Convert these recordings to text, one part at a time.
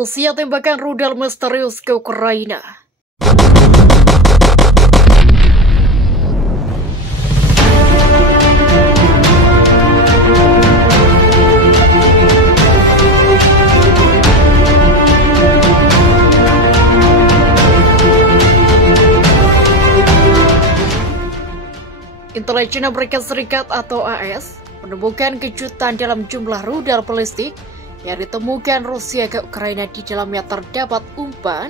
Rusia tembakan rudal misterius ke Ukraina. Intelijen Amerika Serikat atau AS menemukan kejutan dalam jumlah rudal balistik yang ditemukan Rusia ke Ukraina. Di dalamnya terdapat umpan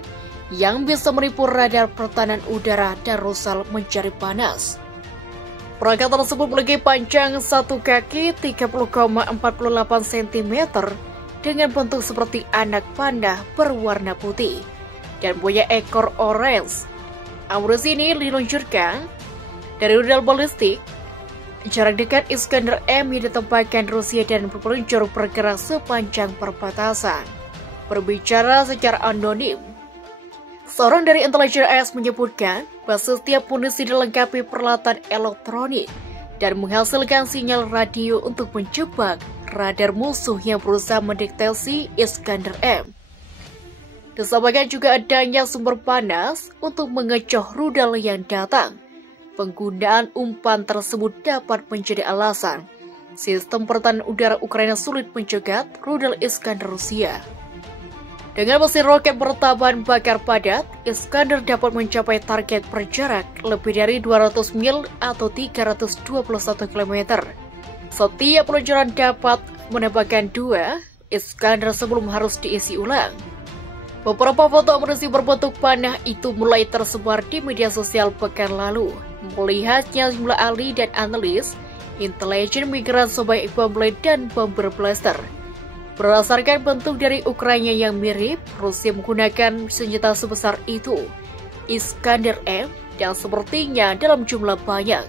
yang bisa menipu radar pertahanan udara dan rusak menjadi panas. Perangkat tersebut memiliki panjang 1 kaki 30,48 cm dengan bentuk seperti anak panah berwarna putih dan punya ekor orange. Amunisi ini diluncurkan dari rudal balistik jarak dekat Iskander M yang ditempatkan Rusia dan peluncur bergerak sepanjang perbatasan. Berbicara secara anonim, seorang dari intelijen AS menyebutkan bahwa setiap munisi dilengkapi peralatan elektronik dan menghasilkan sinyal radio untuk menjebak radar musuh yang berusaha mendeteksi Iskander M. Disampaikan juga adanya sumber panas untuk mengecoh rudal yang datang. Penggunaan umpan tersebut dapat menjadi alasan sistem pertahanan udara Ukraina sulit mencegat rudal Iskander Rusia. Dengan mesin roket bertahan bakar padat, Iskander dapat mencapai target berjarak lebih dari 200 mil atau 321 km. Setiap peluncuran dapat menembakkan 2 Iskander sebelum harus diisi ulang. Beberapa foto amunisi berbentuk panah itu mulai tersebar di media sosial pekan lalu. Melihatnya sejumlah ahli dan analis intelijen migran sebaik bom blade dan bom blaster. Berdasarkan bentuk dari Ukraina yang mirip, Rusia menggunakan senjata sebesar itu, Iskander M, dan sepertinya dalam jumlah banyak.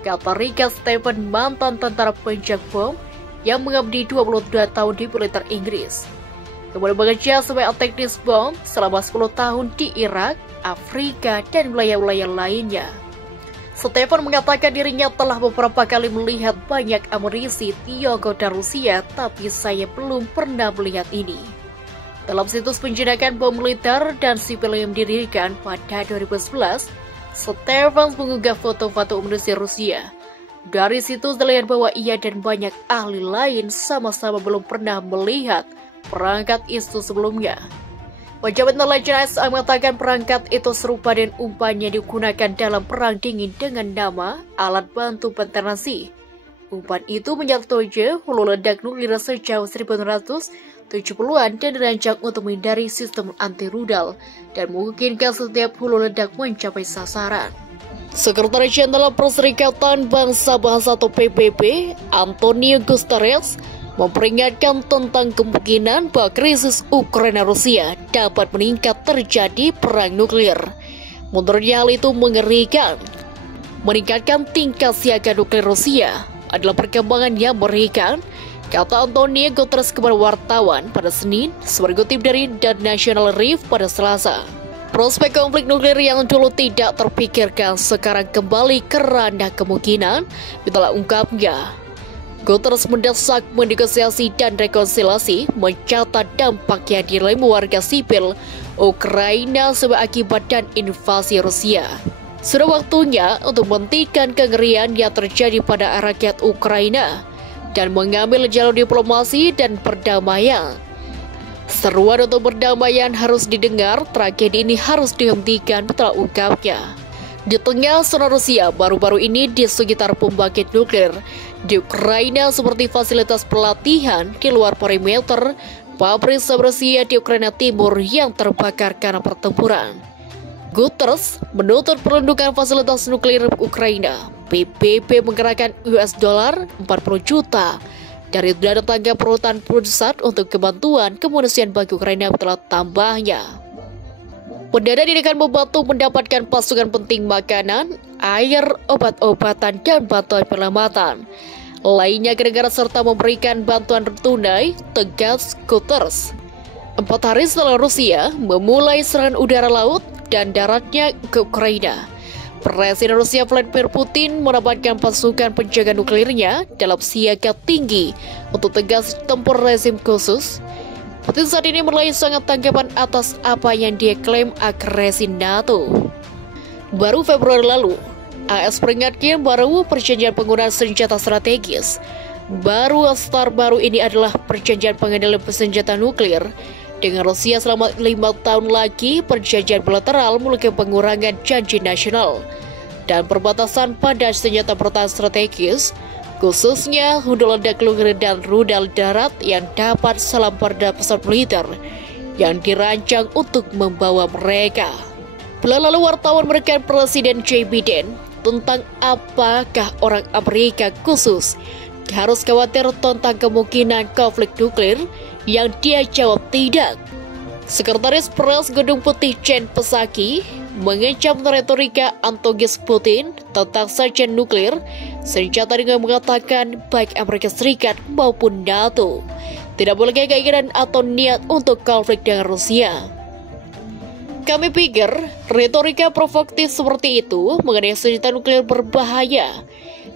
Kata Richard Stephen, mantan tentara penjak bom yang mengabdi 22 tahun di militer Inggris. Kemudian bekerja sebagai teknis bom selama 10 tahun di Irak, Afrika, dan wilayah-wilayah lainnya. Stephen mengatakan dirinya telah beberapa kali melihat banyak amunisi Tiongkok dan Rusia, tapi saya belum pernah melihat ini. Dalam situs penjinakan bom militer dan sipil yang didirikan pada 2011, Stephen mengunggah foto-foto amunisi Rusia. Dari situs terlihat bahwa ia dan banyak ahli lain sama-sama belum pernah melihat perangkat itu sebelumnya. Pejabat intelijen AS mengatakan perangkat itu serupa dengan umpan yang digunakan dalam perang dingin dengan nama alat bantu penetrasi. Umpan itu menyertai hulu ledak nuklir sejauh 1970-an dan dirancang untuk menghindari sistem anti rudal dan memungkinkan setiap hulu ledak mencapai sasaran. Sekretaris Jenderal Perserikatan Bangsa-Bangsa atau PBB, Antonio Guterres, memperingatkan tentang kemungkinan bahwa krisis Ukraina-Rusia dapat meningkat terjadi perang nuklir. Menurutnya hal itu mengerikan. Meningkatkan tingkat siaga nuklir Rusia adalah perkembangan yang mengerikan, kata Antonio Guterres kepada wartawan pada Senin, sebagai kutip dari The National Review pada Selasa. Prospek konflik nuklir yang dulu tidak terpikirkan sekarang kembali ke ranah kemungkinan, itulah ungkapnya. Guterres mendesak menegosiasi dan rekonsiliasi, mencatat dampak yang dialami warga sipil Ukraina sebagai akibat dan invasi Rusia. Sudah waktunya untuk menghentikan kengerian yang terjadi pada rakyat Ukraina dan mengambil jalur diplomasi dan perdamaian. Seruan untuk perdamaian harus didengar, tragedi ini harus dihentikan, telah ungkapnya. Di tengah zona Rusia baru-baru ini di sekitar pembangkit nuklir di Ukraina seperti fasilitas pelatihan di luar perimeter pabrik Zaporizhzhia di Ukraina Timur yang terbakar karena pertempuran. Guterres menuntut perlindungan fasilitas nuklir Ukraina. PBB menggerakkan $40 juta dari dana tanggap perhutan pusat untuk kebantuan kemanusiaan bagi Ukraina, telah tambahnya. Pendana ini akan membantu mendapatkan pasokan penting makanan, air, obat-obatan, dan bantuan penyelamatan lainnya ke negara serta memberikan bantuan tunai, tegas Guterres. 4 hari setelah Rusia memulai serangan udara, laut, dan daratnya ke Ukraina, Presiden Rusia Vladimir Putin menempatkan pasukan penjaga nuklirnya dalam siaga tinggi untuk tegas tempur rezim khusus. Putin saat ini mulai sangat tanggapan atas apa yang dia klaim agresi NATO. Baru Februari lalu, AS peringatkan baru perjanjian penggunaan senjata strategis. Baru baru ini adalah perjanjian pengendalian senjata nuklir dengan Rusia selama 5 tahun lagi. Perjanjian bilateral memiliki pengurangan janji nasional dan perbatasan pada senjata pertahanan strategis, khususnya rudal ledak nuklir dan rudal darat yang dapat selampar dari pesawat militer yang dirancang untuk membawa mereka. Bulan lalu wartawan merekam Presiden Joe Biden tentang apakah orang Amerika khusus harus khawatir tentang kemungkinan konflik nuklir, yang dia jawab tidak. Sekretaris Pers Gedung Putih Jen Psaki mengecam retorika antagonis Putin tentang sajian nuklir senjata dengan mengatakan baik Amerika Serikat maupun NATO tidak boleh keinginan atau niat untuk konflik dengan Rusia. Kami pikir retorika provokatif seperti itu mengenai senjata nuklir berbahaya,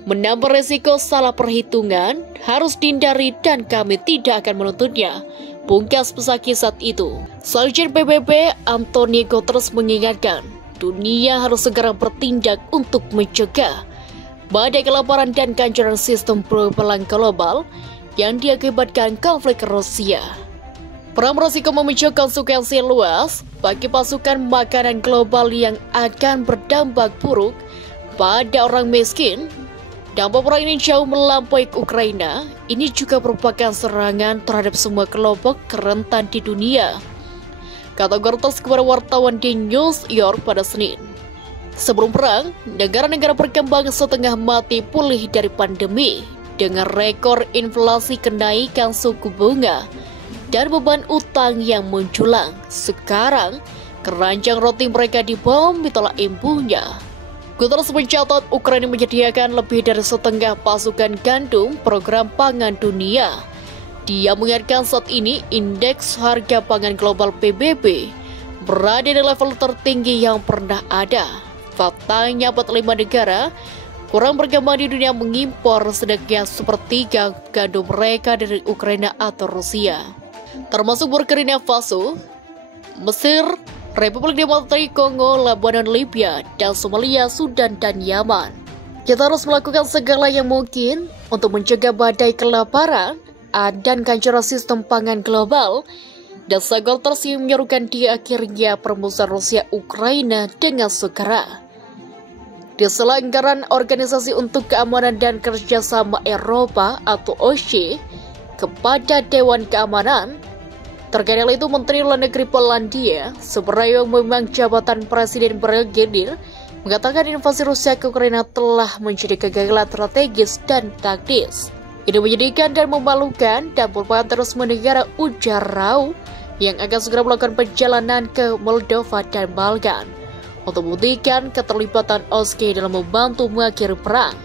menambah resiko salah perhitungan, harus dihindari dan kami tidak akan menuntutnya, pungkas Psaki saat itu. Sekjen PBB Anthony Guterres mengingatkan, dunia harus segera bertindak untuk mencegah badai kelaparan dan kehancuran sistem penerangan global yang diakibatkan konflik Rusia. Perang beresiko memicu konsekuensi luas bagi pasukan makanan global yang akan berdampak buruk pada orang miskin. Dampak perang ini jauh melampaui Ukraina. Ini juga merupakan serangan terhadap semua kelompok rentan di dunia, kata Guterres kepada wartawan di New York pada Senin. Sebelum perang, negara-negara berkembang setengah mati pulih dari pandemi dengan rekor inflasi, kenaikan suku bunga, dan beban utang yang menjulang. Sekarang, keranjang roti mereka dibom ditolak ibunya. Guterres mencatat Ukraina menyediakan lebih dari setengah pasukan gandum program pangan dunia. Dia mengingatkan saat ini indeks harga pangan global PBB berada di level tertinggi yang pernah ada. Faktanya 45 negara kurang berkembang di dunia mengimpor sedikitnya sepertiga gandum mereka dari Ukraina atau Rusia, termasuk Burkina Faso, Mesir, Republik Demokratik Kongo, Lebanon, Libya, dan Somalia, Sudan, dan Yaman. Kita harus melakukan segala yang mungkin untuk mencegah badai kelaparan dan kehancuran sistem pangan global, dan Guterres menyerukan di akhirnya permusuhan Rusia-Ukraina dengan segera. Di selanggaran Organisasi untuk Keamanan dan Kerjasama Eropa atau OSCE kepada Dewan Keamanan, terkait hal itu Menteri Luar Negeri Polandia Subrayong memang jabatan Presiden bergilir mengatakan invasi Rusia ke Ukraina telah menjadi kegagalan strategis dan taktis. Ini menyedihkan dan memalukan dan merupakan terus negara, ujar Rau, yang akan segera melakukan perjalanan ke Moldova dan Balkan untuk membuktikan keterlibatan OSCE dalam membantu mengakhiri perang.